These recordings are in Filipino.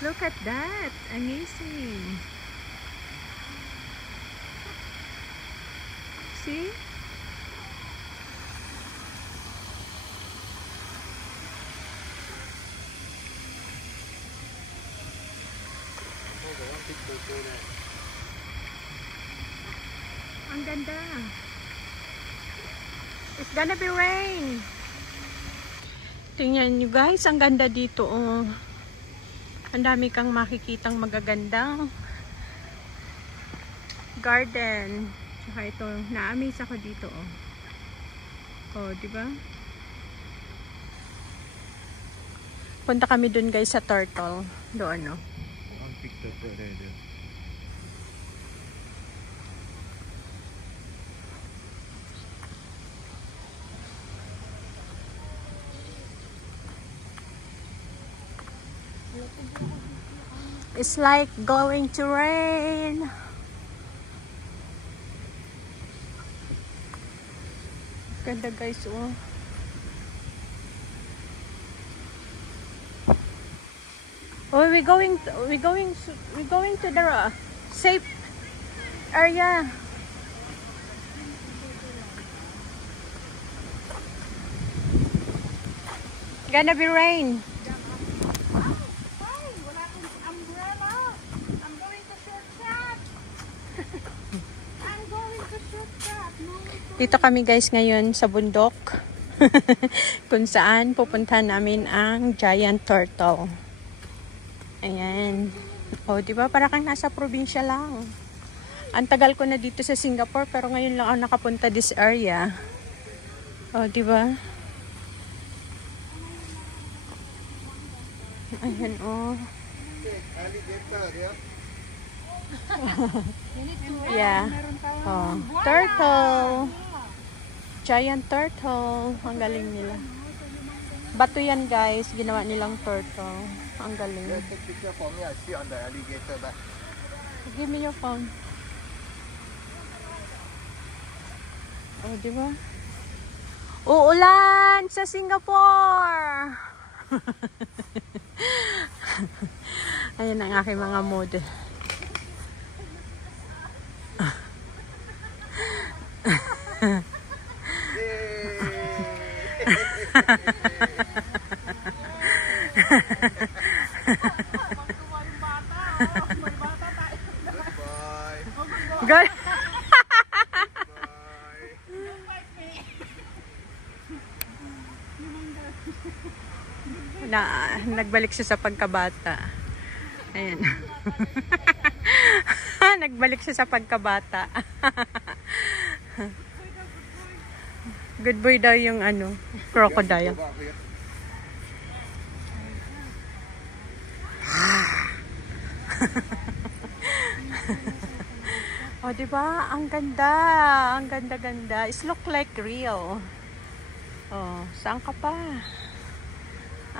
Look at that. Amazing. See? Ang ganda. It's gonna be rain. Tingnan nyo guys, ang ganda dito. Oh. Ang dami kang makikitang magagandang garden. Tsaka ito, na-amaze ako dito. Oh, oh di ba? Punta kami dun guys sa turtle. Doon, no? It's like going to rain. Ganda guys, oh. Oh, we're going to the safe area. Gonna be rain. Dito kami guys ngayon sa bundok. Kung saan pupuntahan namin ang giant turtle. Ayan. O, di ba? Para kang nasa probinsya lang. Ang tagal ko na dito sa Singapore pero ngayon lang ako nakapunta this area. O, di ba? Ayan, o. Yeah. Oh, turtle. Giant turtle. Ang galing nila. Bato yan guys. Ginawa nilang turtle. Ang galing. Give me your phone. Oh, di ba? Uulan sa Singapore. Ayan ang aking mga model. Good. Nagbalik siya sa pagkabata. Ayan. Nagbalik siya sa pagkabata. Good boy daw yung ano, crocodile. Oh, di ba? Ang ganda. Ang ganda-ganda. It look like real. Oh, saan ka pa?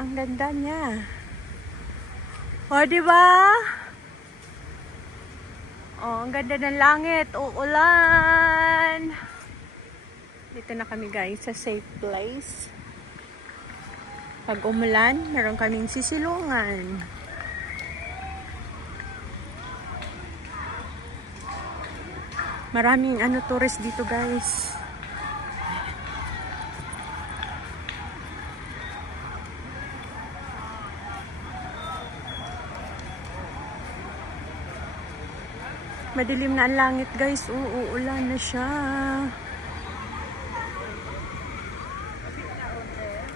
Ang ganda niya. Oh, di ba? Oh, ang ganda ng langit. Uulan. Dito na kami guys sa safe place. Pag umulan, meron kaming sisilungan. Maraming tourist dito guys. Madilim na ang langit guys. Uulan na siya.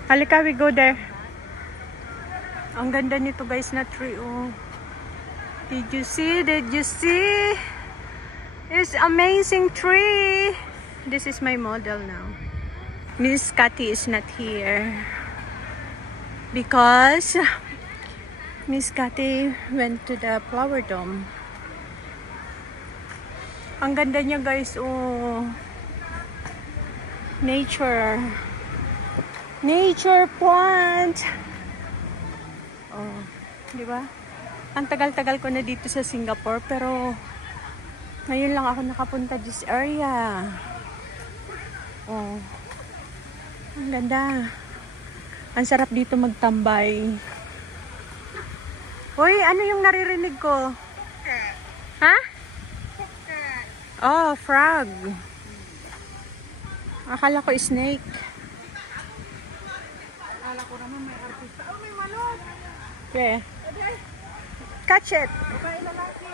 Halika, we go there. Ang ganda nito guys na tree. Oh. Did you see? Did you see? It's amazing tree. This is my model now. Miss Cathy is not here because Miss Cathy went to the flower dome. Ang ganda niya guys. Oh, nature plant. Oh, di ba? Ang tagal-tagal ko na dito sa Singapore pero ngayon lang ako nakapunta this area. Oh. Ang ganda. Ang sarap dito magtambay. Uy, ano yung naririnig ko? Ha? Oh, frog. Akala ko snake. Akala ko naman may artista. Oh, may manok! Okay. Catch it. Babae lalaki.